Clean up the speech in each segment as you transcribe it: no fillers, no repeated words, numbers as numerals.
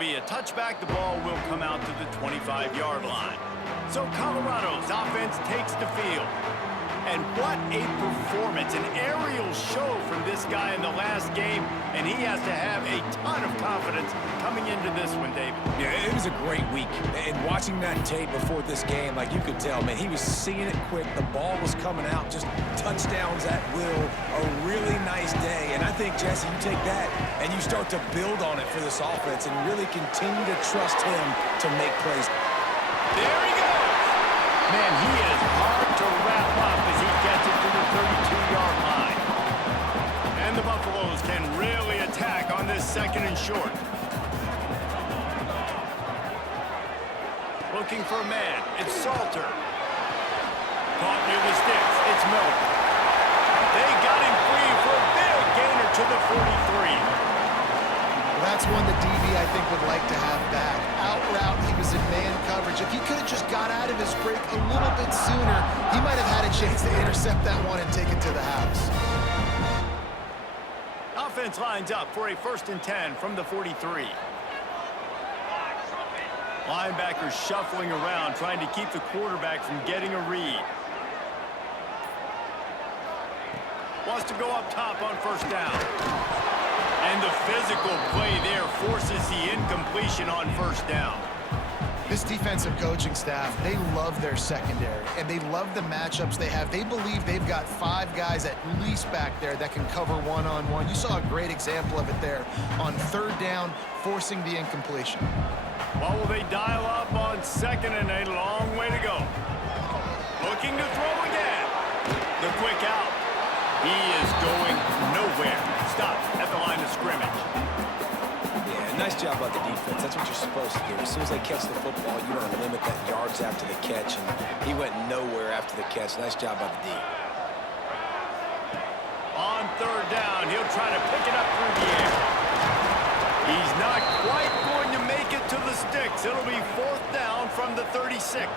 Be a touchback. The ball will come out to the 25-yard line. So Colorado's offense takes the field. And what a performance, an aerial show from this guy in the last game, and he has to have a ton of confidence coming into this one, David. Yeah, it was a great week. And watching that tape before this game, like you could tell, man, he was seeing it quick. The ball was coming out, just touchdowns at will. A really nice day. And I think, Jesse, you take that and you start to build on it for this offense and really continue to trust him to make plays. There he goes. Man, he is hard to wrap up as he gets it to the 32-yard line. And the Buffaloes can really attack on this second and short. Looking for a man. It's Salter. Caught near the sticks. It's Miller. They got him free for a big gainer to the 43. That's one the DB, I think, would like to have back. Out route, he was in man coverage. If he could have just got out of his break a little bit sooner, he might have had a chance to intercept that one and take it to the house. Offense lines up for a 1st and 10 from the 43. Linebackers shuffling around, trying to keep the quarterback from getting a read. Wants to go up top on 1st down. And the physical play there forces the incompletion on 1st down. This defensive coaching staff, they love their secondary, and they love the matchups they have. They believe they've got 5 guys at least back there that can cover one-on-one. You saw a great example of it there on 3rd down, forcing the incompletion. Well, will they dial up on 2nd and a long way to go? Looking to throw again. The quick out. He is going nowhere. Stop at the line of scrimmage. Yeah, nice job by the defense. That's what you're supposed to do. As soon as they catch the football, you want to limit that yards after the catch, and he went nowhere after the catch. Nice job by the D. On 3rd down, he'll try to pick it up through the air. He's not quite going to make it to the sticks. It'll be 4th down from the 36.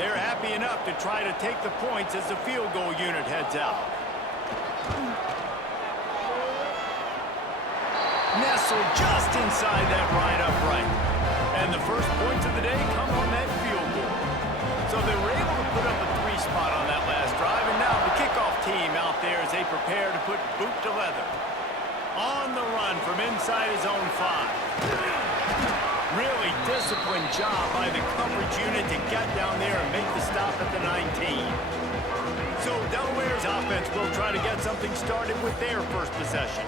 They're happy enough to try to take the points as the field goal unit heads out. Nestled just inside that right upright. And the first points of the day come on that field goal. So they were able to put up a 3-spot on that last drive, and now the kickoff team out there as they prepare to put boot to leather. On the run from inside his own 5. Really disciplined job by the coverage unit to get down there and make the stop at the 19. So Delaware's offense will try to get something started with their first possession.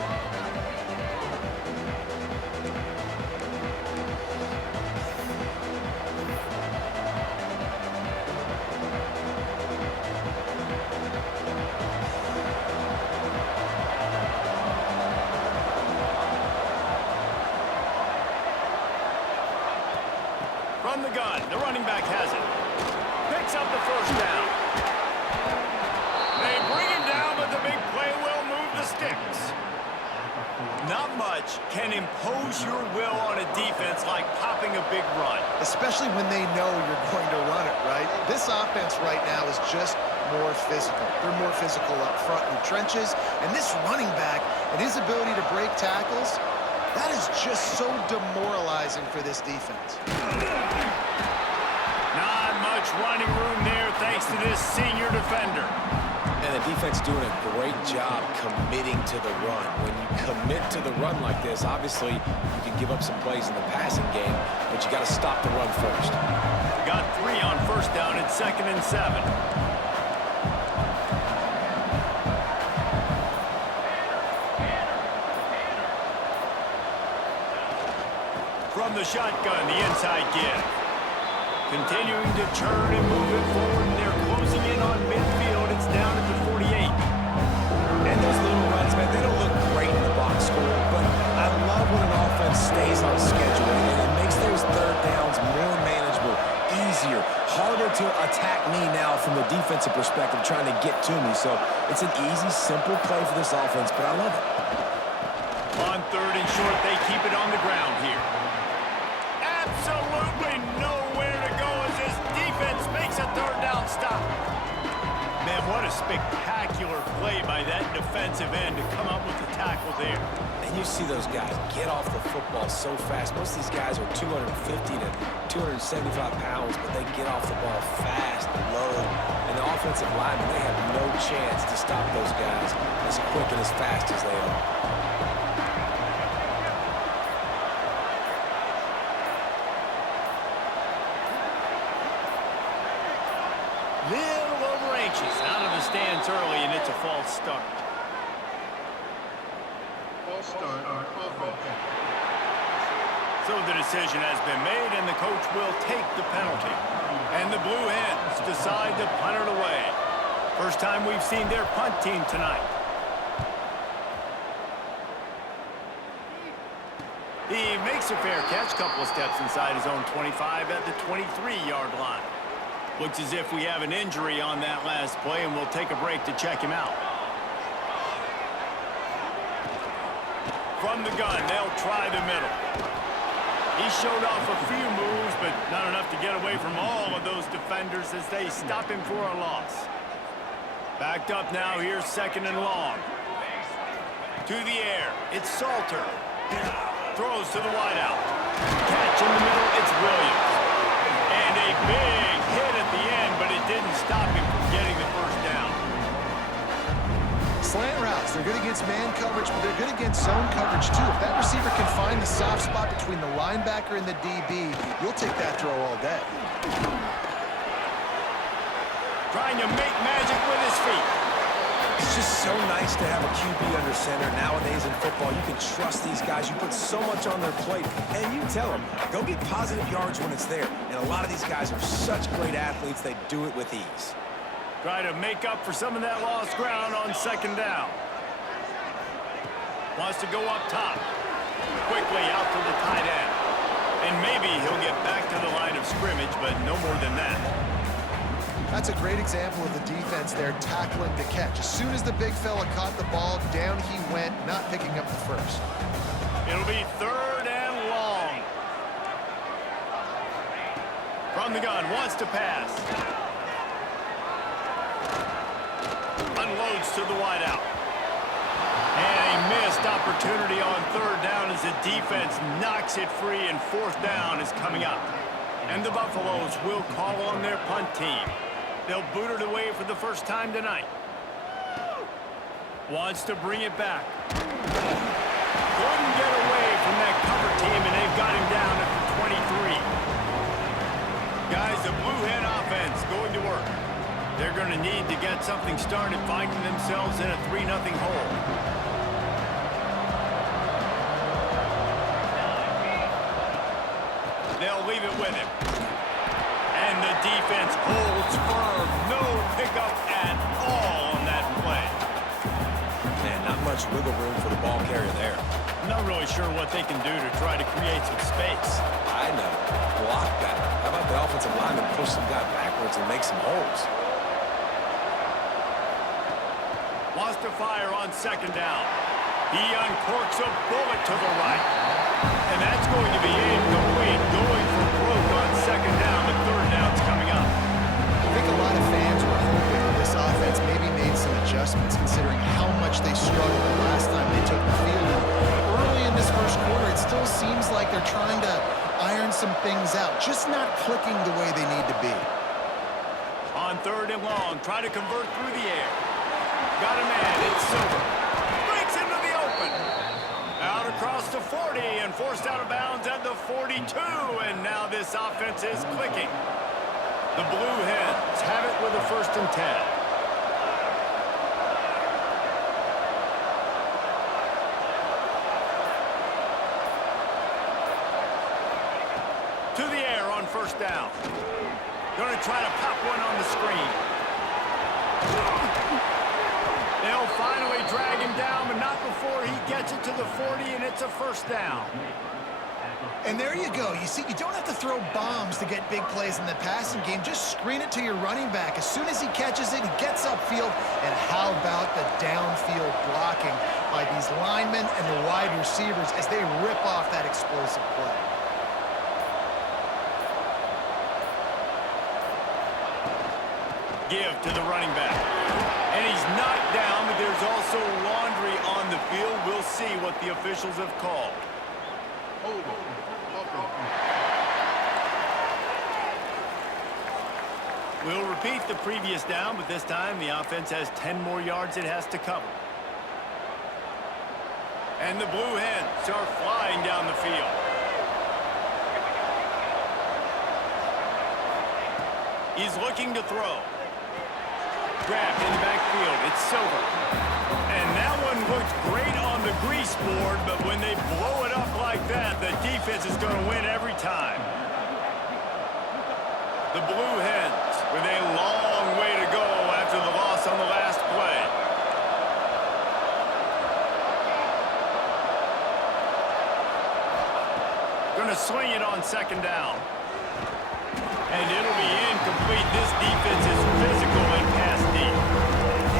From the gun, the running back has it. Picks up the 1st down. They bring him down, but the big play will move the sticks. Not much can impose your will on a defense like popping a big run. Especially when they know you're going to run it, right? This offense right now is just more physical. They're more physical up front in the trenches. And this running back and his ability to break tackles, that is just so demoralizing for this defense. Not much running room there thanks to this senior defender. And the defense doing a great job committing to the run. When you commit to the run like this, obviously you can give up some plays in the passing game, but you got to stop the run first. Got 3 on 1st down and 2nd and 7. From the shotgun, the inside give. Continuing to turn and move it forward, and they're closing in on midfield. It's down at the 48. And those little runs, man, they don't look great in the box score, but I love when an offense stays on schedule, and it makes those 3rd downs more manageable, easier, harder to attack me now from the defensive perspective, trying to get to me. So it's an easy, simple play for this offense, but I love it. On 3rd and short, they keep it on the ground here. Absolutely nowhere to go as this defense makes a 3rd down stop. Man, what a spectacular play by that defensive end to come up with the tackle there. And you see those guys get off the football so fast. Most of these guys are 250 to 275 pounds, but they get off the ball fast, low. And the offensive linemen, they have no chance to stop those guys as quick and as fast as they are. Little over anxious, out of the stands early, and it's a false start. False start on offense. So the decision has been made, and the coach will take the penalty. And the Blue Hens decide to punt it away. First time we've seen their punt team tonight. He makes a fair catch, couple of steps inside his own 25 at the 23-yard line. Looks as if we have an injury on that last play, and we'll take a break to check him out. From the gun, they'll try the middle. He showed off a few moves, but not enough to get away from all of those defenders as they stop him for a loss. Backed up now, here's second and long. To the air, it's Salter. Throws to the wideout. Catch in the middle, it's Williams. And a big hit at the end, but it didn't stop him from getting the first down. Slant routes, they're good against man coverage, but they're good against zone coverage too. If that receiver can find the soft spot between the linebacker and the DB, you'll take that throw all day. Trying to make magic with his feet. It's just so nice to have a QB under center. Nowadays in football, you can trust these guys. You put so much on their plate, and you tell them, go get positive yards when it's there. And a lot of these guys are such great athletes, they do it with ease. Try to make up for some of that lost ground on second down. Wants to go up top. Quickly out to the tight end. And maybe he'll get back to the line of scrimmage, but no more than that. That's a great example of the defense there tackling to catch. As soon as the big fella caught the ball, down he went, not picking up the first. It'll be third and long. From the gun, wants to pass. Unloads to the wideout. And a missed opportunity on third down as the defense knocks it free, and fourth down is coming up. And the Buffaloes will call on their punt team. They'll boot it away for the first time tonight. Wants to bring it back. Couldn't get away from that cover team, and they've got him down at the 23. Guys, the Blue Hen offense going to work. They're going to need to get something started, finding themselves in a 3-0 hole. They'll leave it with him. And the defense holds firm. No pickup at all on that play. Man, not much wiggle room for the ball carrier there. I'm not really sure what they can do to try to create some space. I know. Block that. How about the offensive lineman push some guy backwards and make some holes? Wants to fire on second down. He uncorks a bullet to the right. And that's going to be incomplete. Going for broke on second down. The third down's coming up. I think a lot of fans were hoping that this offense maybe made some adjustments considering how much they struggled the last time they took the field. And early in this first quarter, it still seems like they're trying to iron some things out, just not clicking the way they need to be. On third and long, try to convert through the air. Got a man, it's Silver. Breaks into the open. Out across the 40 and forced out of bounds at the 42. And now this offense is clicking. The Blue Hens have it with a 1st and 10. To the air on first down. Going to try to pop one on the screen. They'll finally drag him down, but not before he gets it to the 40, and it's a first down. And there you go. You see, you don't have to throw bombs to get big plays in the passing game. Just screen it to your running back. As soon as he catches it, he gets upfield. And how about the downfield blocking by these linemen and the wide receivers as they rip off that explosive play. give to the running back. And he's knocked down, but there's also laundry on the field. We'll see what the officials have called. Hold on. Offense. We'll repeat the previous down, but this time the offense has 10 more yards it has to cover. And the Blue Hens are flying down the field. He's looking to throw. Grabbed in the backfield. It's Silver. And that one looked great on the grease board, but when they blow it up like that, the defense is going to win every time. The Blue Hens with a long way to go after the loss on the last play. Going to swing it on second down. And it'll be incomplete. This defense is physical and pass deep.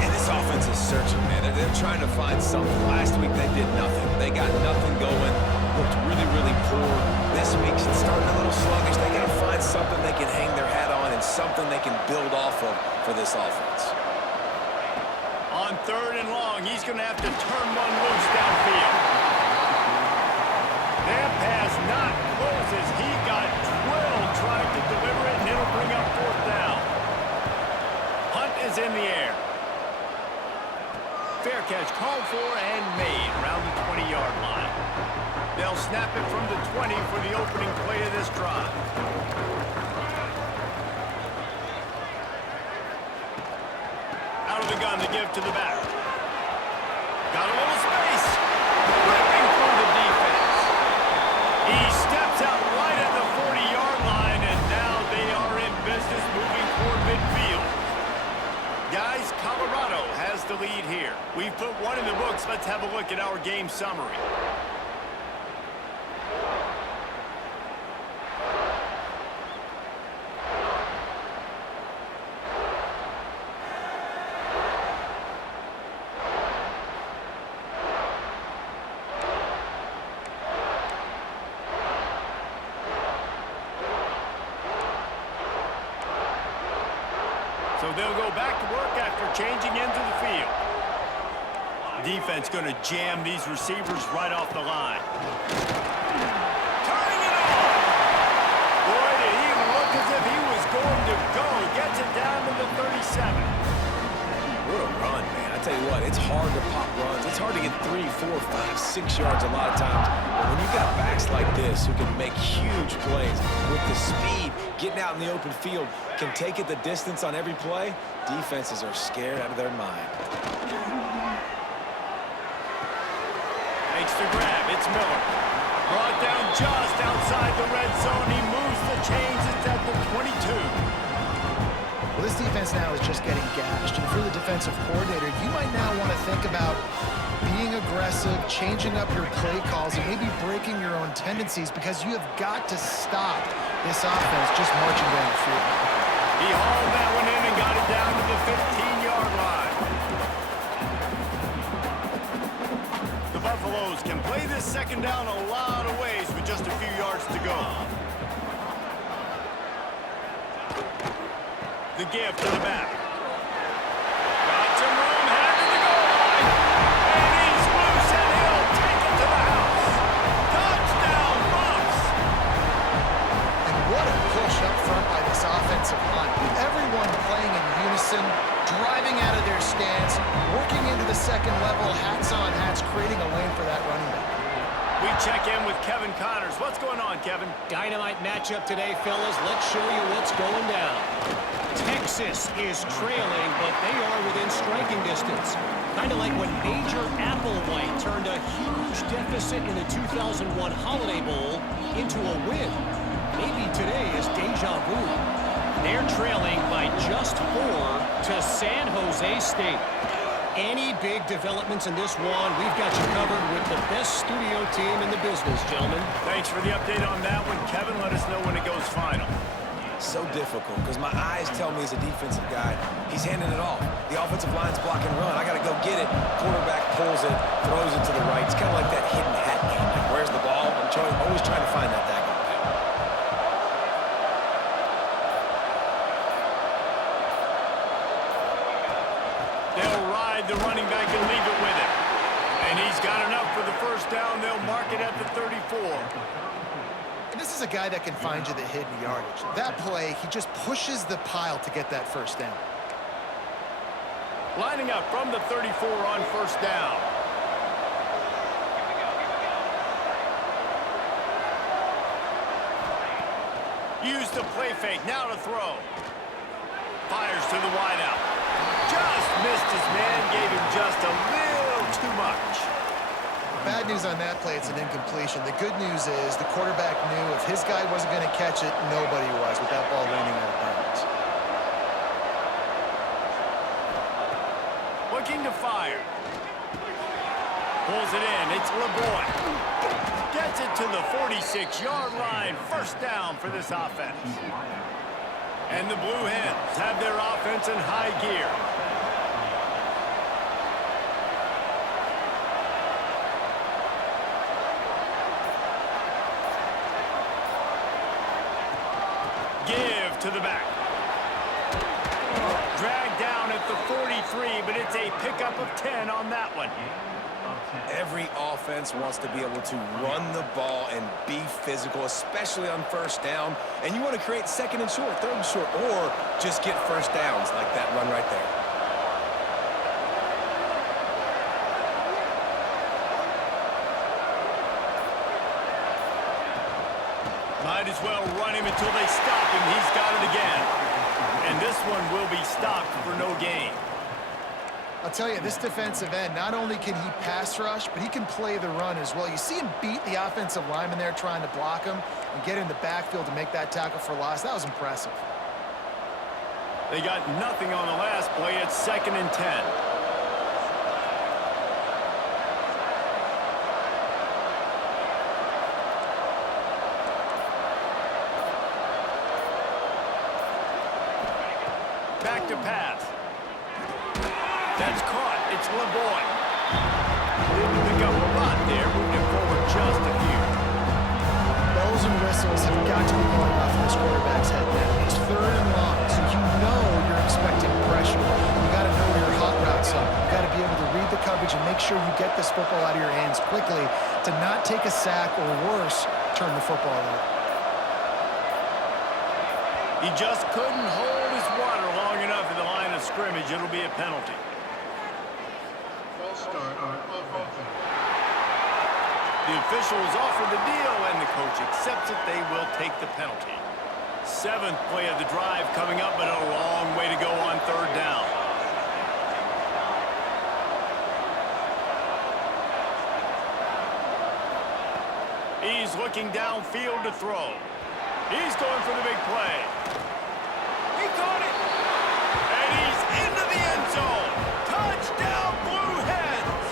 And this offense is searching, man. They're trying to find something. Last week they did nothing. They got nothing going. Looked really, really poor. This week it's starting a little sluggish. They got to find something they can hang their hat on and something they can build off of for this offense. On 3rd and long, he's going to have to turn one loose downfield. That pass not close as he got drilled trying to deliver it, and it'll bring up 4th down. Hunt is in the air. Fair catch called for and made around the 20-yard line. They'll snap it from the 20 for the opening play of this drive. Out of the gun to give to the back. Got a little space. Ripping through the defense. He steps out right at the 40-yard line, and now they are in business moving toward midfield. Guys, Colorado has the lead here. We've put one in the books. Let's have a look at our game summary. So they'll go back to work after changing into the field. Defense going to jam these receivers right off the line. Turning it on! Boy, did he look as if he was going to go. Gets it down to the 37. What a run, man. I tell you what, it's hard to pop runs. It's hard to get 3, 4, 5, 6 yards a lot of times. But when you've got backs like this who can make huge plays with the speed, getting out in the open field, can take it the distance on every play, defenses are scared out of their mind. Makes the grab. It's Miller. Brought down just outside the red zone. He moves the chains. It's at the 22. Well, this defense now is just getting gashed. And if you're the defensive coordinator, you might now want to think about being aggressive, changing up your play calls, and maybe breaking your own tendencies, because you have got to stop this offense just marching down the field. He hauled that one in and got it down to the 15-yard line. The Buffaloes can play this second down a lot of ways with just a few yards to go. The give to the back. Got some room, headed to the goal line. And he's loose, and he'll take it to the house. Touchdown, Buffs! And what a push up front by this offensive line. Everyone playing in unison, driving out of their stance, working into the second level, hats on hats, creating a lane for that running back. We check in with Kevin Connors. What's going on, Kevin? Dynamite matchup today, fellas. Let's show you what's going down. Texas is trailing, but they are within striking distance. Kind of like when Major Applewhite turned a huge deficit in the 2001 Holiday Bowl into a win. Maybe today is deja vu. They're trailing by just 4 to San Jose State. Any big developments in this one, we've got you covered with the best studio team in the business, gentlemen. Thanks for the update on that one, Kevin. Let us know when it goes final. So difficult, because my eyes tell me as a defensive guy, he's handing it off. The offensive line's block and run. I got to go get it. Quarterback pulls it, throws it to the right. It's kind of like that hidden hat game. Like, where's the ball? I'm always trying to find that tackle. got enough for the first down. They'll mark it at the 34. And this is a guy that can find you the hidden yardage. That play, he just pushes the pile to get that first down. Lining up from the 34 on first down. Use the play fake, now to throw. Fires to the wideout. Just missed his man, gave him just a little too much. Bad news on that play, it's an incompletion. The good news is the quarterback knew if his guy wasn't going to catch it, nobody was with that ball landing out of bounds. Looking to fire. Pulls it in, it's LeBoy. Gets it to the 46-yard line. First down for this offense. And the Blue Hens have their offense in high gear. Give to the back. Dragged down at the 43, but it's a pickup of 10 on that one. Every offense wants to be able to run the ball and be physical, especially on first down. And you want to create second and short, third and short, or just get first downs like that run right there. Might as well run him until they stop him. He's got it again. And this one will be stopped for no gain. I'll tell you, this defensive end, not only can he pass rush, but he can play the run as well. You see him beat the offensive lineman there trying to block him and get in the backfield to make that tackle for loss. That was impressive. They got nothing on the last play. It's 2nd and 10. Back to pass. That's caught. It's LeBoy. Didn't pick up a lot there. Moving forward just a few. Bells and whistles have got to be going off in this quarterback's head now. It's 3rd and long, so you know you're expecting pressure. You got to know where your hot routes are. You got to be able to read the coverage and make sure you get this football out of your hands quickly to not take a sack or worse, turn the football over. He just couldn't hold his water long enough in the line of scrimmage. It'll be a penalty. False start on offense. The officials offer the deal, and the coach accepts it. They will take the penalty. 7th play of the drive coming up, but a long way to go on 3rd down. He's looking downfield to throw. He's going for the big play. He caught it. And he's into the end zone. Touchdown, Blue Hens.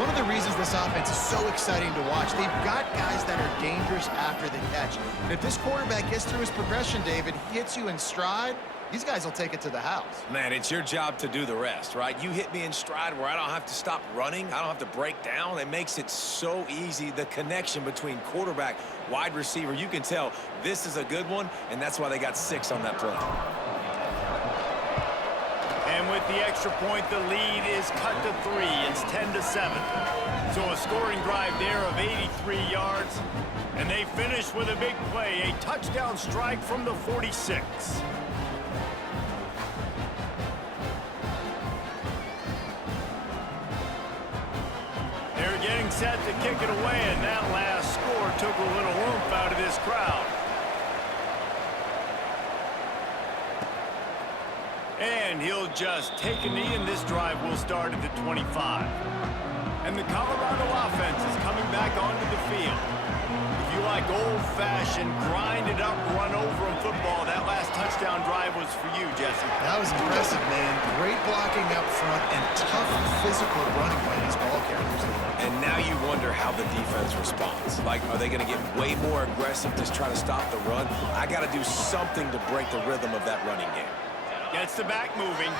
One of the reasons this offense is so exciting to watch, they've got guys that are dangerous after the catch. And if this quarterback gets through his progression, David, he hits you in stride, these guys will take it to the house. Man, it's your job to do the rest, right? You hit me in stride where I don't have to stop running. I don't have to break down. It makes it so easy. The connection between quarterback, wide receiver, you can tell this is a good one, and that's why they got 6 on that play. And with the extra point, the lead is cut to 3. It's 10-7. So a scoring drive there of 83 yards. And they finish with a big play, a touchdown strike from the 46. They're getting set to kick it away, and that last score took a little oomph out of this crowd. And he'll just take a knee, and this drive will start at the 25. And the Colorado offense is coming back onto the field. If you like old-fashioned, grind-it-up, run-over in football, that last touchdown drive was for you, Jesse. That was impressive, man. Great blocking up front and tough physical running by these ball carriers. And now you wonder how the defense responds. Like, are they going to get way more aggressive to try to stop the run? I got to do something to break the rhythm of that running game. Gets the back moving.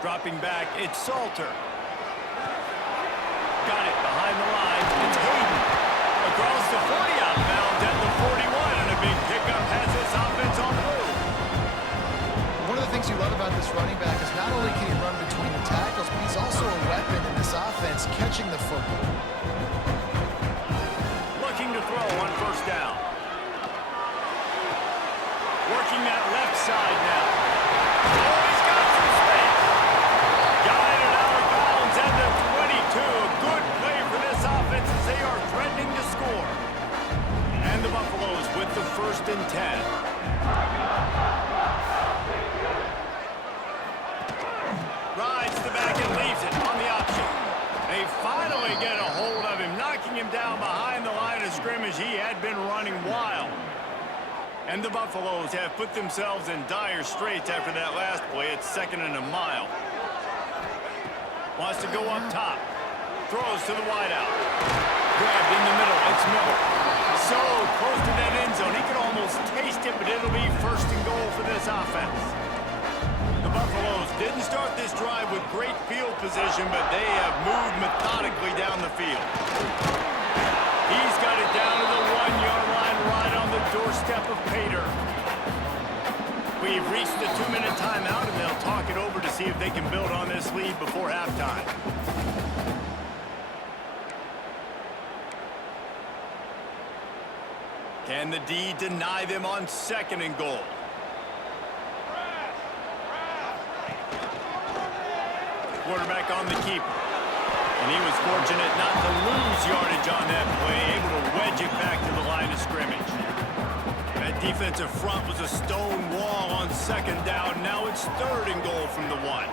Dropping back, it's Salter. Got it behind the line. It's Hayden. Across the 40 outbound at the 41, and a big pickup has this offense on the move. One of the things you love about this running back is not only can he run between the tackles, but he's also a weapon in this offense catching the football. Looking to throw on first down. Working that left side now. Oh, he's got some space. Guided out of bounds at the 22. A good play for this offense as they are threatening to score. And the Buffaloes with the 1st and 10. Rides the back and leaves it on the option. They finally get a hold of him, knocking him down behind the line of scrimmage. He had been running wild. And the Buffaloes have put themselves in dire straits after that last play. It's 2nd and a mile. Wants to go up top. Throws to the wideout. Grabbed in the middle. It's Miller. So close to that end zone. He could almost taste it, but it'll be 1st and goal for this offense. The Buffaloes didn't start this drive with great field position, but they have moved methodically down the field. He's got it down to the 1-yard line right on the doorstep of Pater. We've reached the 2-minute timeout, and they'll talk it over to see if they can build on this lead before halftime. Can the D deny them on 2nd and goal? Quarterback on the keeper. And he was fortunate not to lose yardage on that play, able to wedge it back to the line of scrimmage. That defensive front was a stone wall on 2nd down. Now it's 3rd and goal from the 1. Right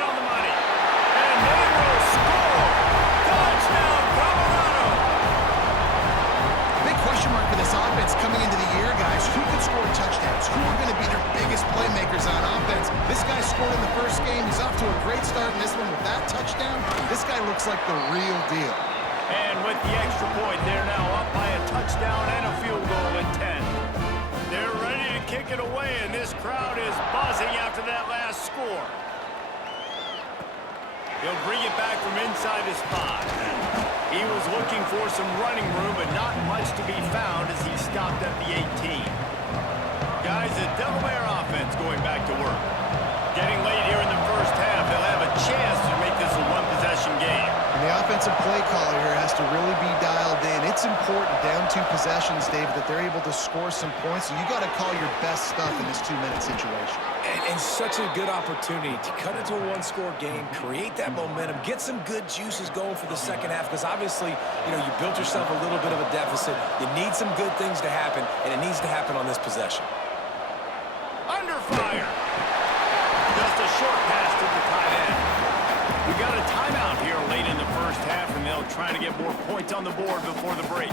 on the money. And they will score. Touchdown, Colorado. Big question mark for this offense coming into the year, guys. Who could score touchdowns? Who are going to be their biggest playmakers on offense? This guy scored in the first game. He's off to a great start in this one with that touchdown. This guy looks like the real deal. And with the extra point, they're now up by a touchdown and a field goal at 10. They're ready to kick it away, and this crowd is buzzing after that last score. He'll bring it back from inside his 5. He was looking for some running room, but not much to be found as he stopped at the 18. Guys, the Delaware offense going back to work. Getting late here in the first half, they'll have a chance to make this a one-possession game. And the offensive play caller here has to really be dialed in. It's important down 2 possessions, Dave, that they're able to score some points. So you got to call your best stuff in this 2-minute situation. And such a good opportunity to cut into a 1-score game, create that momentum, get some good juices going for the second half, because obviously, you know, you built yourself a little bit of a deficit. You need some good things to happen, and it needs to happen on this possession. Under fire. Just a short pass to the tight end. We got a timeout here late in the first half, and they'll try to get more points on the board before the break.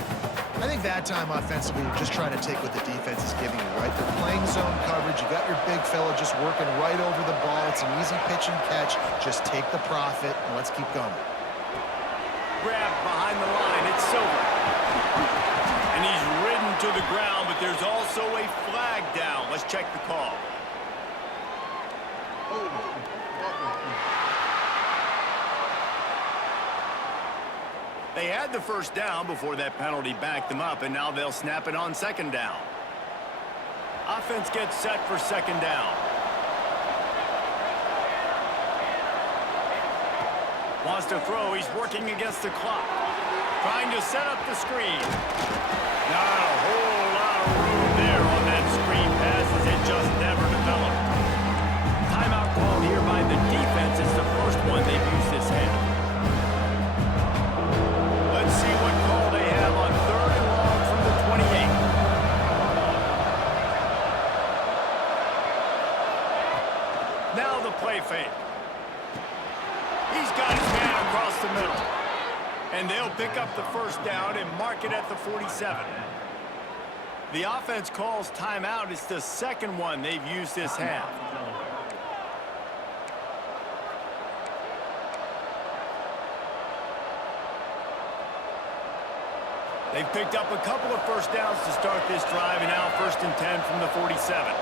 I think that time offensively, you're just trying to take what the defense is giving you, right? They're playing zone coverage. You got your big fella just working right over the ball. It's an easy pitch and catch. Just take the profit, and let's keep going. Grabbed behind the line. It's Silver. And he's ridden to the ground, but there's also a flag down. Let's check the call. They had the first down before that penalty backed them up, and now they'll snap it on 2nd down. Offense gets set for 2nd down. Wants to throw. He's working against the clock. Trying to set up the screen. Not a whole lot of room there on that screen pass as it just never developed. Timeout called here by the defense. It's the first one they've used this half. Let's see what call they have on 3rd and long from the 28. Now the play fake. He's got his man across the middle. And they'll pick up the first down and mark it at the 47. The offense calls timeout. It's the second one they've used this half. They've picked up a couple of first downs to start this drive, and now 1st and 10 from the 47.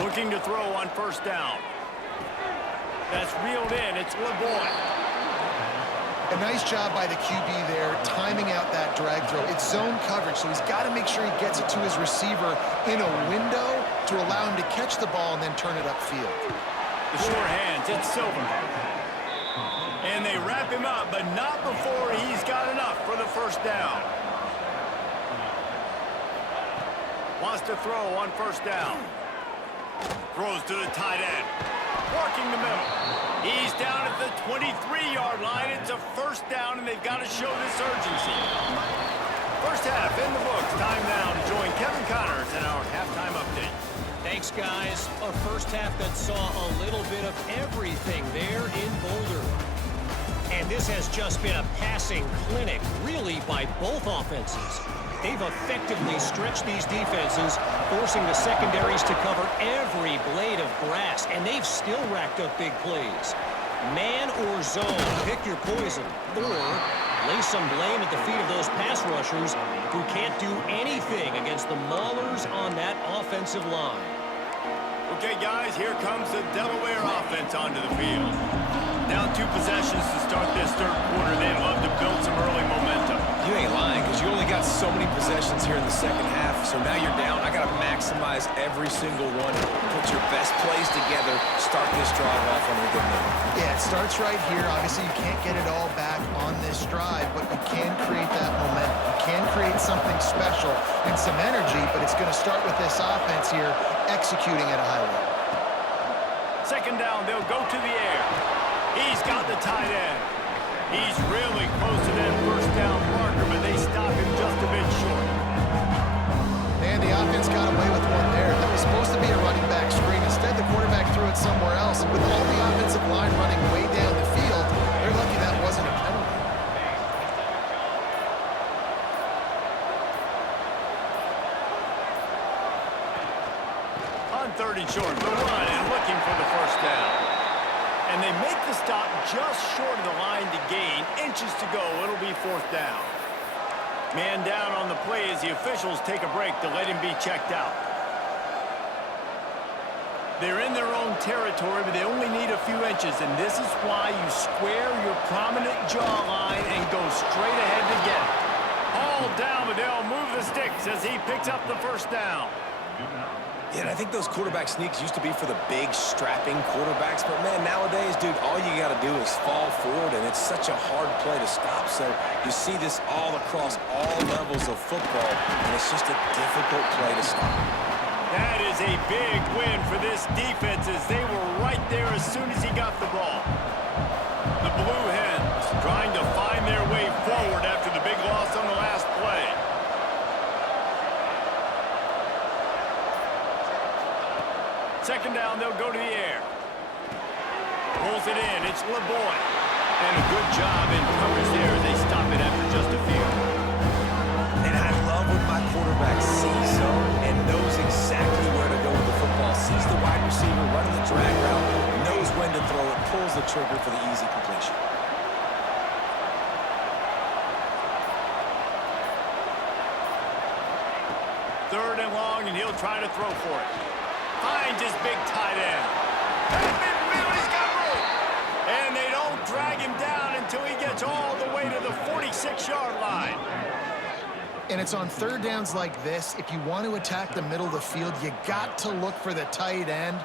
Looking to throw on 1st down. That's reeled in. It's LeBoy. A nice job by the QB there, timing out that drag throw. It's zone coverage, so he's got to make sure he gets it to his receiver in a window to allow him to catch the ball and then turn it upfield. The sure hands, it's Silver. And they wrap him up, but not before he's got enough for the first down. Wants to throw on first down. Throws to the tight end. Working the middle. He's down at the 23-yard line. It's a first down, and they've got to show this urgency. First half in the books. Time now to join Kevin Connors in our halftime update. Thanks, guys. A first half that saw a little bit of everything there in Boulder. And this has just been a passing clinic, really, by both offenses. They've effectively stretched these defenses, forcing the secondaries to cover every blade of grass, and they've still racked up big plays. Man or zone, pick your poison, or lay some blame at the feet of those pass rushers who can't do anything against the maulers on that offensive line. Okay, guys, here comes the Delaware offense onto the field. Down 2 possessions to start this third quarter. They'd love to build some early momentum. You ain't lying, because you only got so many possessions here in the second half, so now you're down. I got to maximize every single one. Put your best plays together. Start this drive off on a good note. Yeah, it starts right here. Obviously, you can't get it all back on this drive, but you can create that momentum. You can create something special and some energy, but it's going to start with this offense here executing at a high level. Second down, they'll go to the air. He's got the tight end. He's really close to that first down marker, but they stop him just a bit short. And the offense got away with one there. That was supposed to be a running back screen. Instead, the quarterback threw it somewhere else. And with all the offensive line running way down the field, they're lucky that wasn't a penalty. On 3rd and short, the run and looking for the first down. And they make the stop just short of the line to gain. Inches to go. It'll be 4th down. Man down on the play as the officials take a break to let him be checked out. They're in their own territory, but they only need a few inches, and this is why you square your prominent jawline and go straight ahead to get it. All down, but they'll move the sticks as he picks up the first down. Yeah, and I think those quarterback sneaks used to be for the big, strapping quarterbacks. But, man, nowadays, dude, all you got to do is fall forward, and it's such a hard play to stop. So you see this all across all levels of football, and it's just a difficult play to stop. That is a big win for this defense as they were right there as soon as he got the ball. The Blue Hens trying to find their way forward after the big loss on the last play. Second down, they'll go to the air. Pulls it in. It's LeBoy. And a good job in coverage there as they stop it after just a few. And I love when my quarterback sees zone and knows exactly where to go with the football. Sees the wide receiver running the drag route, knows when to throw it, pulls the trigger for the easy completion. Third and long, and he'll try to throw for it. Finds his big tight end. And midfield, he's got room. And they don't drag him down until he gets all the way to the 46-yard line. And it's on third downs like this. If you want to attack the middle of the field, you got to look for the tight end.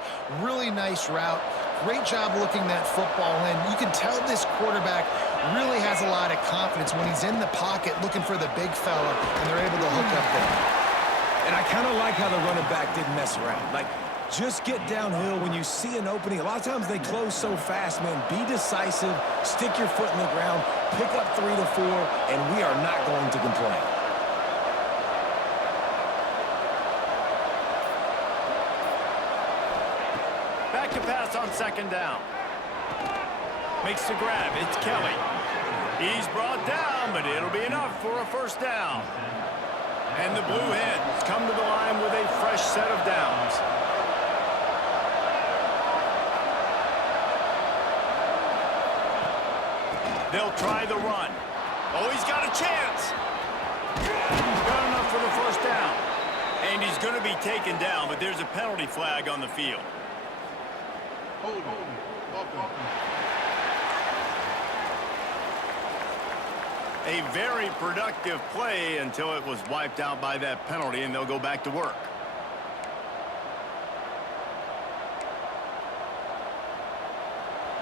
Really nice route. Great job looking that football in. You can tell this quarterback really has a lot of confidence when he's in the pocket looking for the big fella, and they're able to hook up there. And I kind of like how the running back didn't mess around. Like, just get downhill when you see an opening. A lot of times they close so fast, man. Be decisive, stick your foot in the ground, pick up 3 to 4, and we are not going to complain. Back to pass on second down. Makes the grab. It's Kelly. He's brought down, but it'll be enough for a first down. And the Blue Hens come to the line with a fresh set of downs. They'll try the run. Oh, he's got a chance. He's got enough for the first down. And he's going to be taken down, but there's a penalty flag on the field. A very productive play until it was wiped out by that penalty, and they'll go back to work.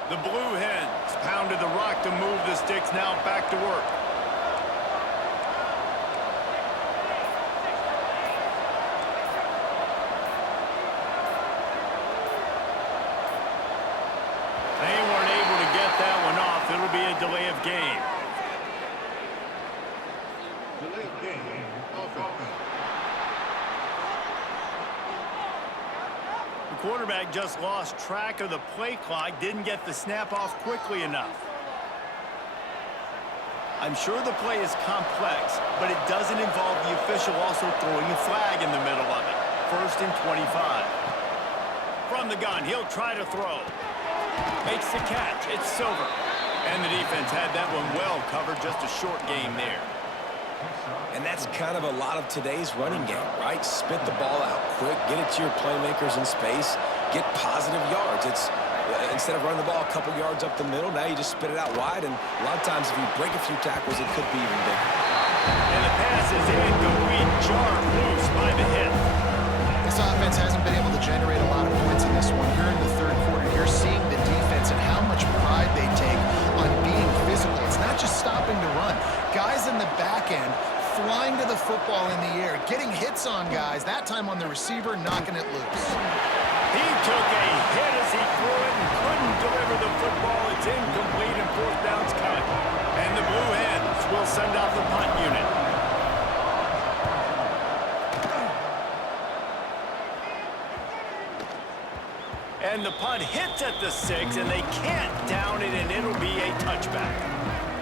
The Blue Hens pounded the rock to move the sticks, now back to work. They weren't able to get that one off. It'll be a delay of game. Delay of game, offense. The quarterback just lost track of the play clock, didn't get the snap off quickly enough. I'm sure the play is complex, but it doesn't involve the official also throwing a flag in the middle of it. 1st and 25. From the gun, he'll try to throw. Makes the catch. It's Silver. And the defense had that one well covered. Just a short game there. And that's kind of a lot of today's running game, right? Spit the ball out quick, get it to your playmakers in space, get positive yards. It's instead of running the ball a couple yards up the middle, now you just spit it out wide, and a lot of times if you break a few tackles, it could be even bigger. And the pass is incomplete, jarred loose by the hit. This offense hasn't been able to generate a lot of points in this one. Here in the third quarter, you're seeing the defense and how much pride they take on being physical. It's not just stopping to run. Guys in the back end flying to the football in the air, getting hits on guys, that time on the receiver, knocking it loose. He took a hit as he threw it and couldn't deliver the football. It's incomplete and 4th down's coming. And the Blue Hens will send out the punt unit. And the punt hits at the 6, and they can't down it, and it'll be a touchback.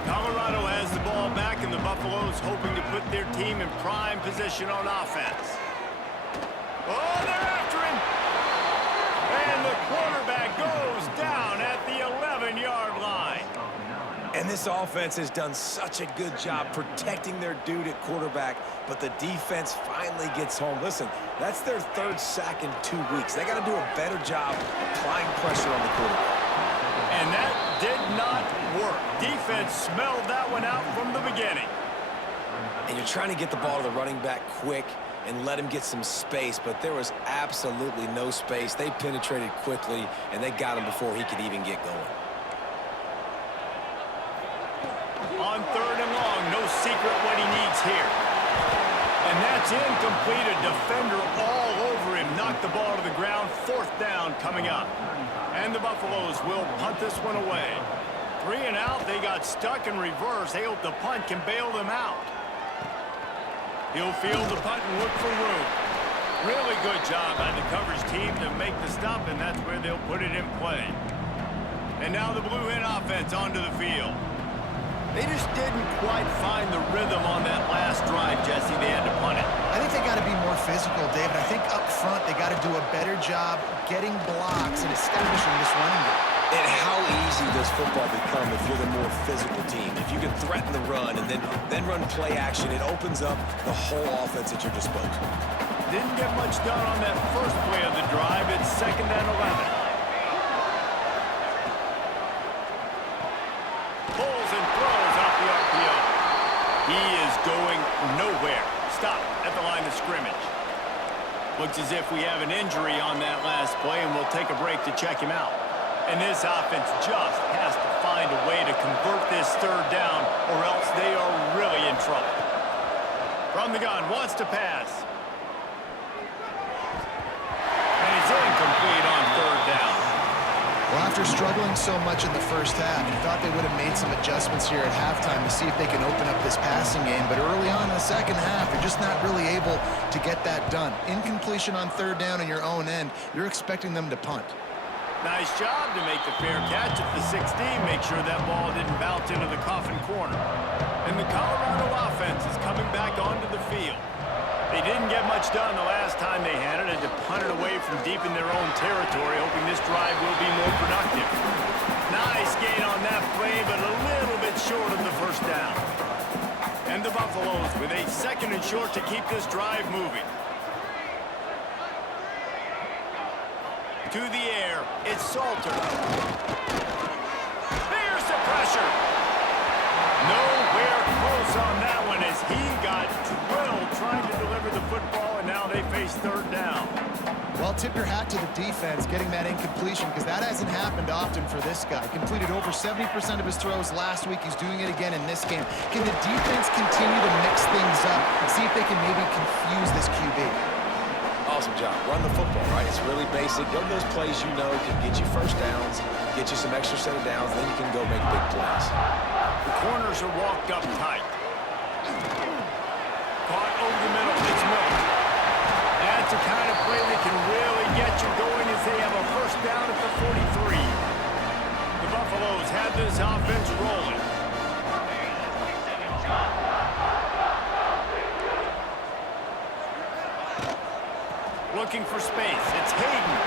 Colorado has the ball back, and the Buffaloes hoping to put their team in prime position on offense. Oh, they're after him! And the quarterback goes down at the 11-yard line. And this offense has done such a good job protecting their dude at quarterback, but the defense finally gets home. Listen, that's their 3rd sack in 2 weeks. They got to do a better job applying pressure on the quarterback. And that did not work. Defense smelled that one out from the beginning. And you're trying to get the ball to the running back quick and let him get some space, but there was absolutely no space. They penetrated quickly, and they got him before he could even get going. On 3rd and long, no secret what he needs here. And that's incomplete. A defender all over him. Knocked the ball to the ground. 4th down coming up. And the Buffaloes will punt this one away. 3 and out. They got stuck in reverse. They hope the punt can bail them out. He'll field the punt and look for room. Really good job by the coverage team to make the stop, and that's where they'll put it in play. And now the Blue Hen offense onto the field. They just didn't quite find the rhythm on that last drive, Jesse. They had to punt it. I think they got to be more physical, David. I think up front they got to do a better job getting blocks and establishing this running game. And how easy does football become if you're the more physical team? If you can threaten the run and then run play action, it opens up the whole offense at your disposal. Didn't get much done on that first play of the drive. It's 2nd and 11. Pulls and throws off the RPO. He is going nowhere. Stop at the line of scrimmage. Looks as if we have an injury on that last play, and we'll take a break to check him out. And this offense just has to find a way to convert this 3rd down, or else they are really in trouble. From the gun, wants to pass. And it's incomplete on 3rd down. Well, after struggling so much in the first half, you thought they would have made some adjustments here at halftime to see if they can open up this passing game. But early on in the second half, you're just not really able to get that done. Incompletion on 3rd down in your own end, you're expecting them to punt. Nice job to make the fair catch at the 16. Make sure that ball didn't bounce into the coffin corner. And the Colorado offense is coming back onto the field. They didn't get much done the last time they had it, and to punt it away from deep in their own territory, hoping this drive will be more productive. Nice gain on that play, but a little bit short of the 1st down. And the Buffaloes with a 2nd and short to keep this drive moving. To the air, it's Salter. There's the pressure. Nowhere close. loose on that one as he got drilled trying to deliver the football, and now they face third down. Well, tip your hat to the defense getting that incompletion because that hasn't happened often for this guy. Completed over 70% of his throws last week. He's doing it again in this game. Can the defense continue to mix things up and see if they can maybe confuse this QB? Awesome job. Run the football, right? It's really basic. Go to those plays you know can get you first downs, get you some extra set of downs, then you can go make big plays. The corners are walked up tight. Caught over the middle. It's Miller. That's the kind of play that can really get you going as they have a first down at the 43. The Buffaloes have this offense rolling. Looking for space. It's Hayden.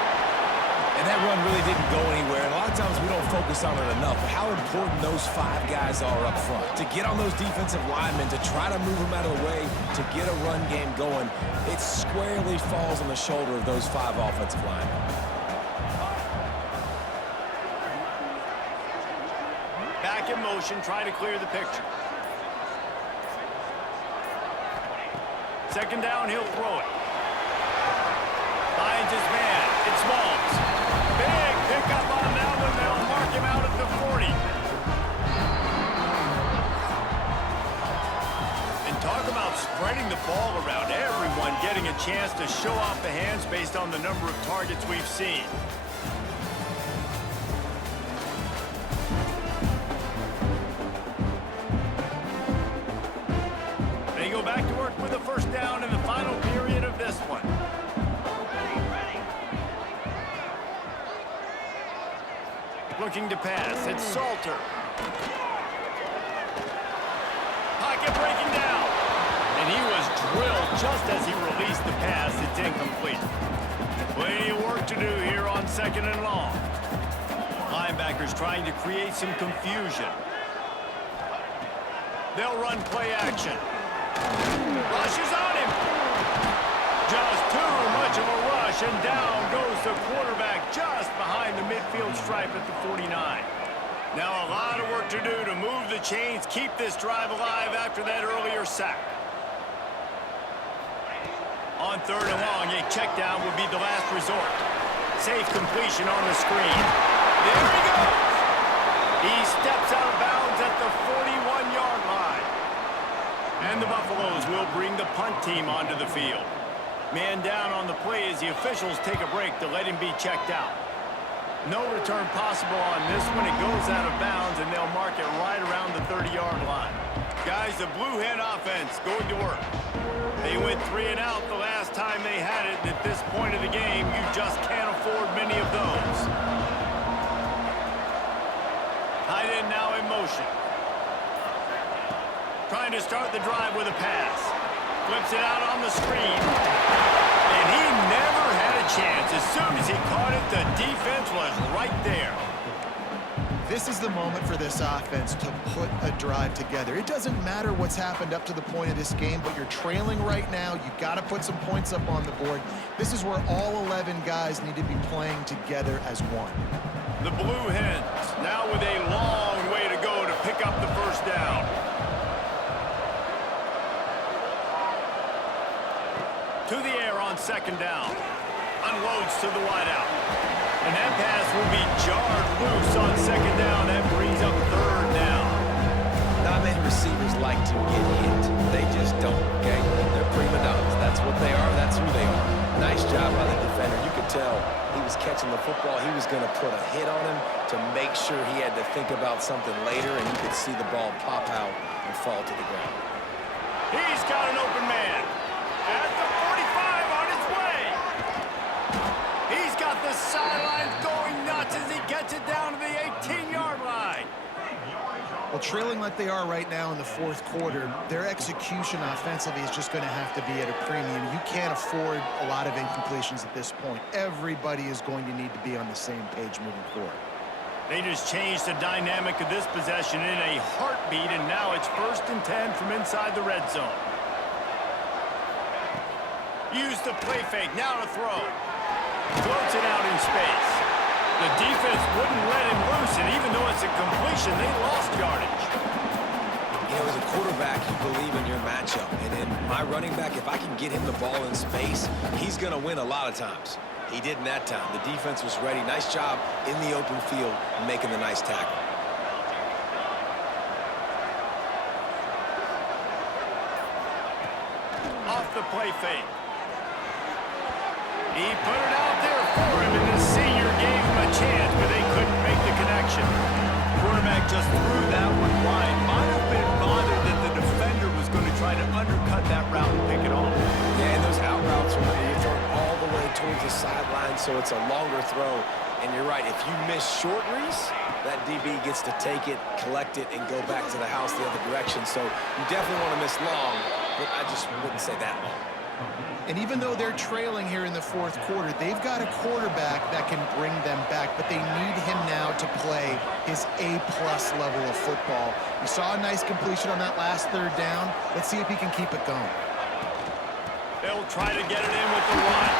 And that run really didn't go anywhere. And a lot of times we don't focus on it enough. But how important those 5 guys are up front. To get on those defensive linemen, to try to move them out of the way, to get a run game going, it squarely falls on the shoulder of those 5 offensive linemen. Back in motion, trying to clear the picture. Second down, he'll throw it. Finds his man. It's Smalls. Big pickup on that one. They'll mark him out at the 40. And talk about spreading the ball around. Everyone getting a chance to show off the hands based on the number of targets we've seen. They go back to work with a first down in the final period of this one. Looking to pass. It's Salter. Pocket breaking down. And he was drilled just as he released the pass. It's incomplete. Plenty of work to do here on second and long. Linebackers trying to create some confusion. They'll run play action. Rushes on him. Just too much of a rush, and down goes the quarterback just behind the midfield stripe at the 49. Now a lot of work to do to move the chains, keep this drive alive after that earlier sack. On third and long, a check down would be the last resort. Safe completion on the screen. There he goes. He steps out of bounds at the 41-yard line. And the Buffaloes will bring the punt team onto the field. Man down on the play as the officials take a break to let him be checked out. No return possible on this one. It goes out of bounds, and they'll mark it right around the 30-yard line. Guys, the Blue Hen offense going to work. They went 3 and out the last time they had it, and at this point of the game, you just can't afford many of those. Tight end now in motion. Trying to start the drive with a pass. Flips it out on the screen. And he never had a chance. As soon as he caught it, the defense was right there. This is the moment for this offense to put a drive together. It doesn't matter what's happened up to the point of this game, but you're trailing right now. You've got to put some points up on the board. This is where all 11 guys need to be playing together as one. The Blue Hens now with a long way to go to pick up the first down. To the air on second down. Unloads to the wideout. And that pass will be jarred loose on second down. That brings up third down. Not many receivers like to get hit. They just don't, okay? They're prima donnas. That's what they are. That's who they are. Nice job by the defender. You could tell he was catching the football. He was going to put a hit on him to make sure he had to think about something later, and you could see the ball pop out and fall to the ground. He's got an open man. At the 45 on his way. He's got the sidelines going nuts as he gets it down to the 18-yard line. Well, trailing like they are right now in the fourth quarter, their execution offensively is just going to have to be at a premium. You can't afford a lot of incompletions at this point. Everybody is going to need to be on the same page moving forward. They just changed the dynamic of this possession in a heartbeat, and now it's 1st and 10 from inside the red zone. Use the play fake, now to throw. Floats it out in space. The defense wouldn't let him loose, and even though it's a completion, they lost yardage. You know, as a quarterback, you believe in your matchup. And in my running back, if I can get him the ball in space, he's going to win a lot of times. He didn't that time. The defense was ready. Nice job in the open field making the nice tackle. Off the play fake. He put it out there for him, and the senior gave him a chance, but they couldn't make the connection. Quarterback just threw that one wide. Might have been bothered that the defender was going to try to undercut that route and pick it off. Yeah, and those out routes are where you throw it all the way towards the sideline, so it's a longer throw. And you're right, if you miss short, Reese, that DB gets to take it, collect it, and go back to the house the other direction. So you definitely want to miss long, but I just wouldn't say that long. And even though they're trailing here in the fourth quarter, they've got a quarterback that can bring them back, but they need him now to play his A-plus level of football. We saw a nice completion on that last third down. Let's see if he can keep it going. They'll try to get it in with the run.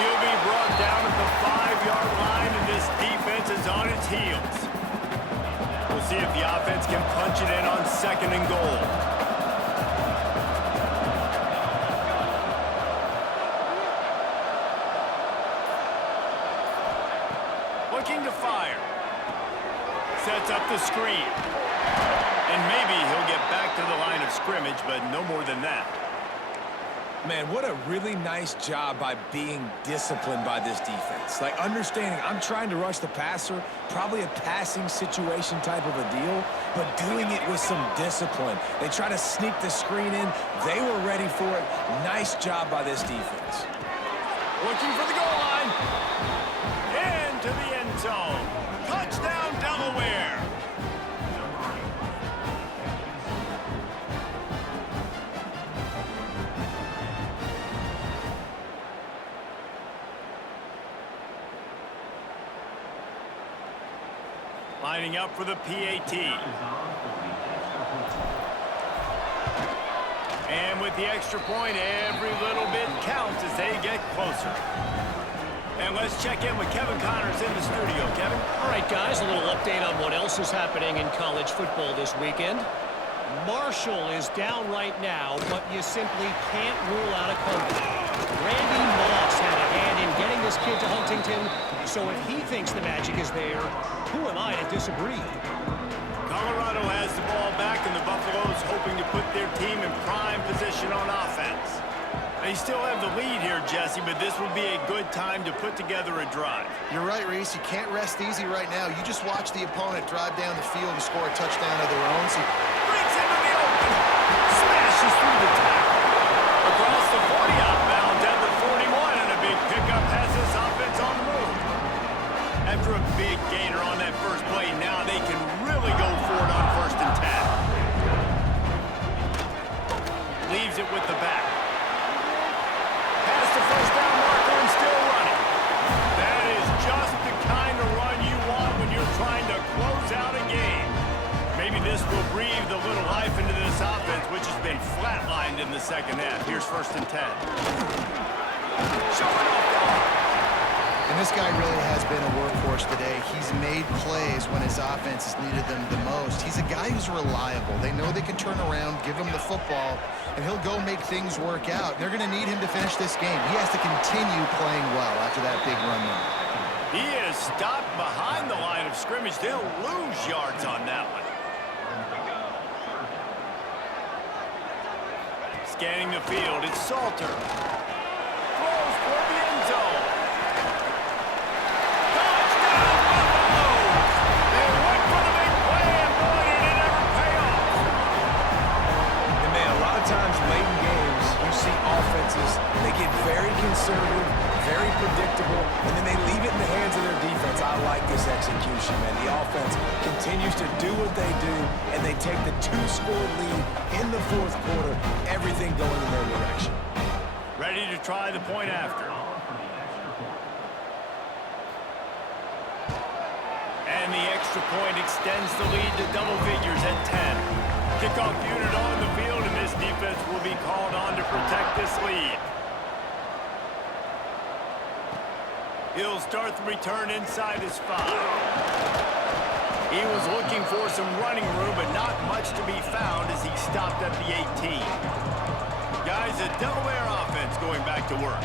He'll be brought down at the 5-yard line, and this defense is on its heels. We'll see if the offense can punch it in on 2nd and goal. Looking to fire. Sets up the screen. And maybe he'll get back to the line of scrimmage, but no more than that. Man, what a really nice job by being disciplined by this defense. Like, understanding I'm trying to rush the passer, probably a passing situation type of a deal, but doing it with some discipline. They try to sneak the screen in. They were ready for it. Nice job by this defense. Looking for the goal line. Into the end zone. Touchdown, Delaware. Lining up for the PAT. And with the extra point, every little bit counts as they get closer. And let's check in with Kevin Connors in the studio. Kevin? All right, guys, a little update on what else is happening in college football this weekend. Marshall is down right now, but you simply can't rule out a comeback. Randy Moss had a hand in getting this kid to Huntington, so if he thinks the magic is there, who am I to disagree? Colorado has the ball back, and the Buffaloes hoping to put their team in prime position on offense. They still have the lead here, Jesse, but this would be a good time to put together a drive. You're right, Reese. You can't rest easy right now. You just watch the opponent drive down the field and score a touchdown of their own. So Breaks into the open. Smashes through the tackle. Across the 40, outbound at the 41, and a big pickup has this offense on the move. After a big gainer on that first play, now they can really go for it on 1st and 10. Leaves it with the back. Past the first down marker and still running. That is just the kind of run you want when you're trying to close out a game. Maybe this will breathe a little life into this offense, which has been flatlined in the 2nd half. Here's 1st and 10. Showing off the arm. And this guy really has been a workhorse today. He's made plays when his offense has needed them the most. He's a guy who's reliable. They know they can turn around, give him the football, and he'll go make things work out. They're going to need him to finish this game. He has to continue playing well after that big run there. He is stopped behind the line of scrimmage. They'll lose yards on that one. Scanning the field, it's Salter. Throws for the end zone. Touchdown, Buffaloes! They went for the big play, and boy, did it ever pay off. And man, a lot of times late in games, you see offenses, they get very conservative, very predictable, and then they leave it in the hands of their defense. I like this execution, man. The offense continues to do what they do, and they take the 2-score lead in the 4th quarter, everything going in their direction. Ready to try the point after. And the extra point extends the lead to double figures at 10. Kickoff unit on the field, and this defense will be called on to protect this lead. He'll start the return inside his 5. He was looking for some running room, but not much to be found as he stopped at the 18. Guys, the Delaware offense going back to work.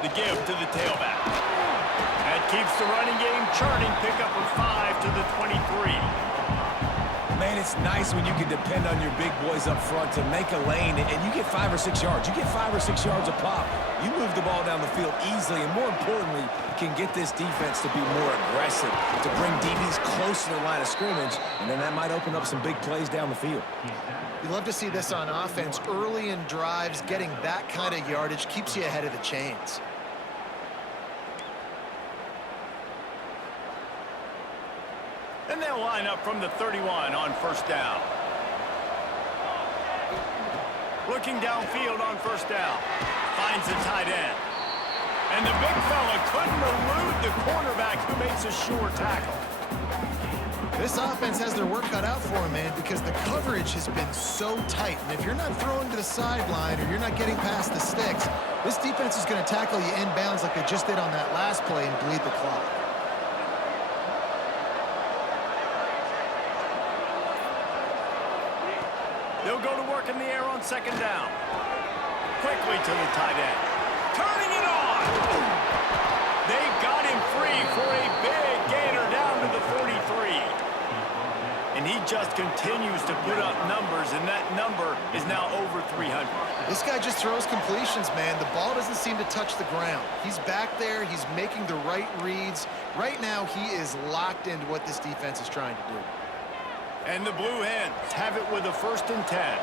The give to the tailback. That keeps the running game churning. Pick up of 5 to the 23. Man, it's nice when you can depend on your big boys up front to make a lane, and you get 5 or 6 yards. You get 5 or 6 yards a pop. You move the ball down the field easily, and more importantly, can get this defense to be more aggressive, to bring DBs close to the line of scrimmage, and then that might open up some big plays down the field. You love to see this on offense. Early in drives, getting that kind of yardage keeps you ahead of the chains. And they'll line up from the 31 on first down. Looking downfield on first down. Finds the tight end. And the big fella couldn't elude the cornerback who makes a sure tackle. This offense has their work cut out for them, man, because the coverage has been so tight. And if you're not throwing to the sideline or you're not getting past the sticks, this defense is going to tackle you inbounds like they just did on that last play and bleed the clock. They'll go to work in the air on second down. Quickly to the tight end. Turning it on! They got him free for a big gainer down to the 43. And he just continues to put up numbers, and that number is now over 300. This guy just throws completions, man. The ball doesn't seem to touch the ground. He's back there. He's making the right reads. Right now, he is locked into what this defense is trying to do. And the Blue Hens have it with a 1st and 10.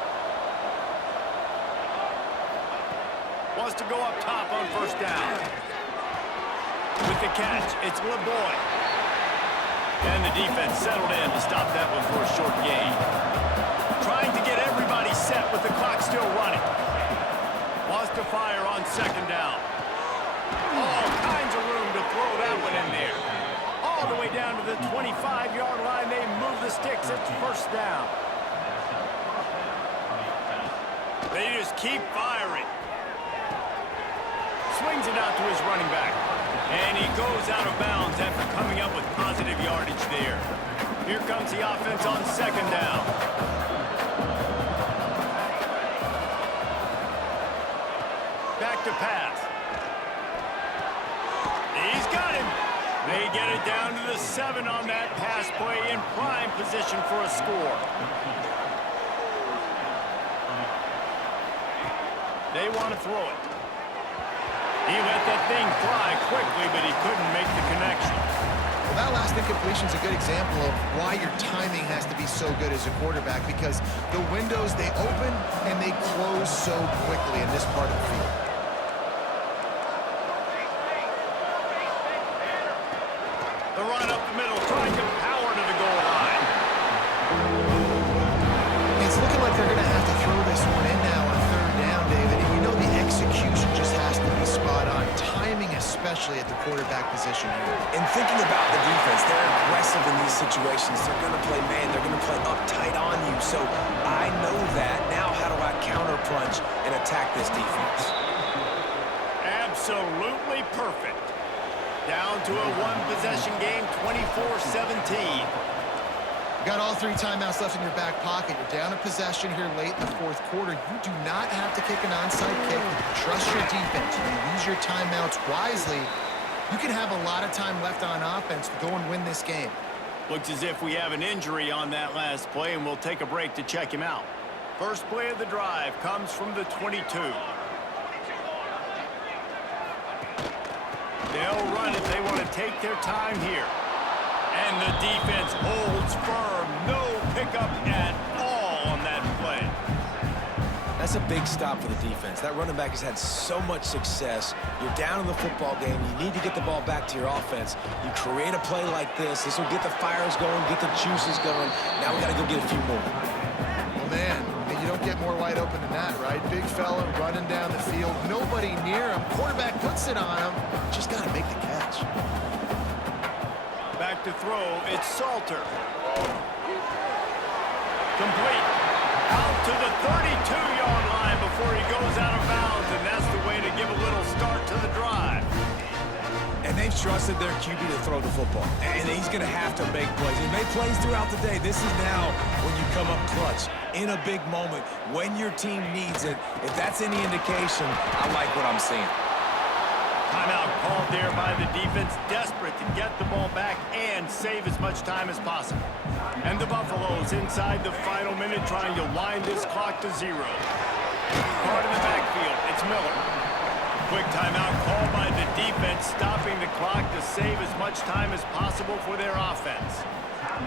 Wants to go up top on first down. With the catch, it's LeBoy. And the defense settled in to stop that one for a short gain. Trying to get everybody set with the clock still running. Wants to fire on second down. All kinds of room to throw that one in there. All the way down to the 25-yard line. They move the sticks. It's first down. They just keep firing. Swings it out to his running back. And he goes out of bounds after coming up with positive yardage there. Here comes the offense on second down. Back to pass. He's got him. They get it down to the 7 on that pass play in prime position for a score. They want to throw it. He let that thing fly quickly, but he couldn't make the connection. Well, that last incompletion is a good example of why your timing has to be so good as a quarterback, because the windows, they open and they close so quickly in this part of the field. The run up the middle, trying to power to the goal line. It's looking like they're going to have to throw this one in now on third down, David. And you know the execution just has to be spot on. Timing especially at the quarterback position here. And thinking about the defense, they're aggressive in these situations. They're going to play man. They're going to play uptight on you. So I know that. Now how do I counterpunch and attack this defense? Absolutely perfect. Down to a one-possession game, 24-17. Got all 3 timeouts left in your back pocket. You're down a possession here late in the 4th quarter. You do not have to kick an onside kick. Trust your defense. You can use your timeouts wisely. You can have a lot of time left on offense to go and win this game. Looks as if we have an injury on that last play, and we'll take a break to check him out. First play of the drive comes from the 22. They'll run it. They want to take their time here. And the defense holds firm. No pickup at all on that play. That's a big stop for the defense. That running back has had so much success. You're down in the football game. You need to get the ball back to your offense. You create a play like this. This will get the fires going, get the juices going. Now we got to go get a few more. Well, man, you don't get more wide open than that, right? Big fella running down the field. Nobody near him. Quarterback puts it on him. Just got to make the catch. Back to throw. It's Salter. Complete. Out to the 32-yard line before he goes out of bounds, and that's the way to give a little start to the drive. And they've trusted their QB to throw the football. And he's going to have to make plays. He made plays throughout the day. This is now when you come up clutch in a big moment when your team needs it. If that's any indication, I like what I'm seeing. Timeout called there by the defense, desperate to get the ball back and save as much time as possible. And the Buffaloes inside the final minute trying to wind this clock to 0. Part in the backfield, it's Miller. Quick timeout called by the defense, stopping the clock to save as much time as possible for their offense.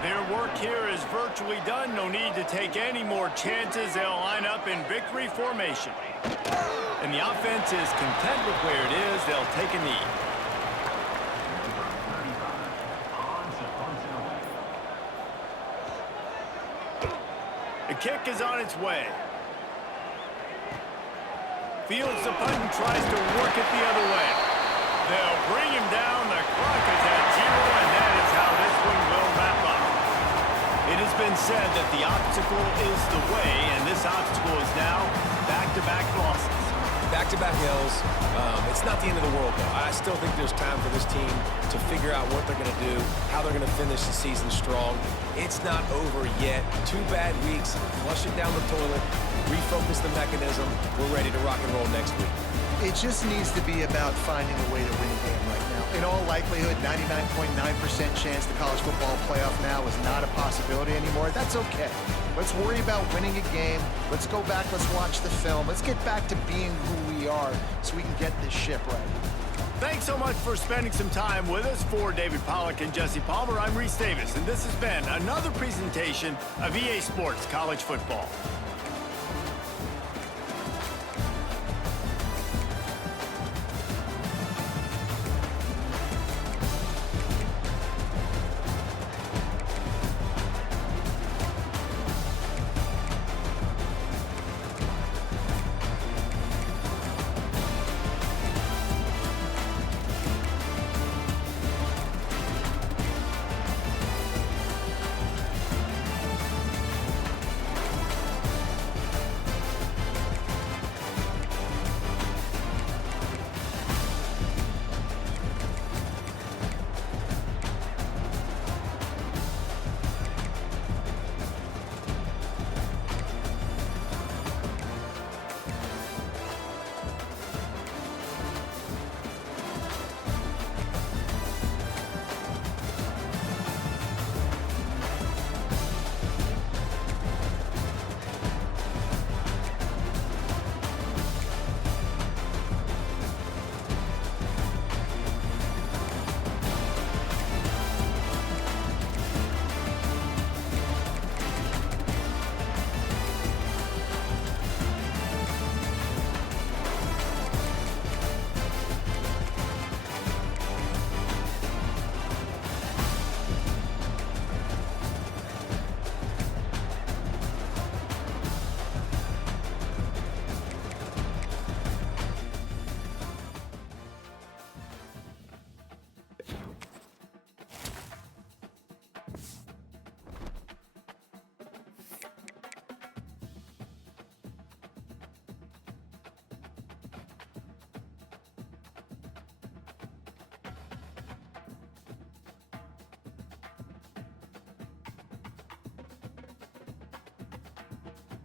Their work here is virtually done. No need to take any more chances. They'll line up in victory formation. And the offense is content with where it is. They'll take a knee. The kick is on its way. Fields the punt and tries to work it the other way. They'll bring him down. The clock is at 0, and that is how this one will wrap up. It has been said that the obstacle is the way, and this obstacle is now back-to-back losses. Back-to-back hills. It's not the end of the world, though. I still think there's time for this team to figure out what they're going to do, how they're going to finish the season strong. It's not over yet. 2 bad weeks. Flush it down the toilet. Refocus the mechanism. We're ready to rock and roll next week. It just needs to be about finding a way to win a game right now. In all likelihood, 99.9% chance the college football playoff now is not a possibility anymore. That's okay. Let's worry about winning a game. Let's go back. Let's watch the film. Let's get back to being who we are so we can get this ship right. Thanks so much for spending some time with us. For David Pollack and Jesse Palmer, I'm Reese Davis, and this has been another presentation of EA Sports College Football.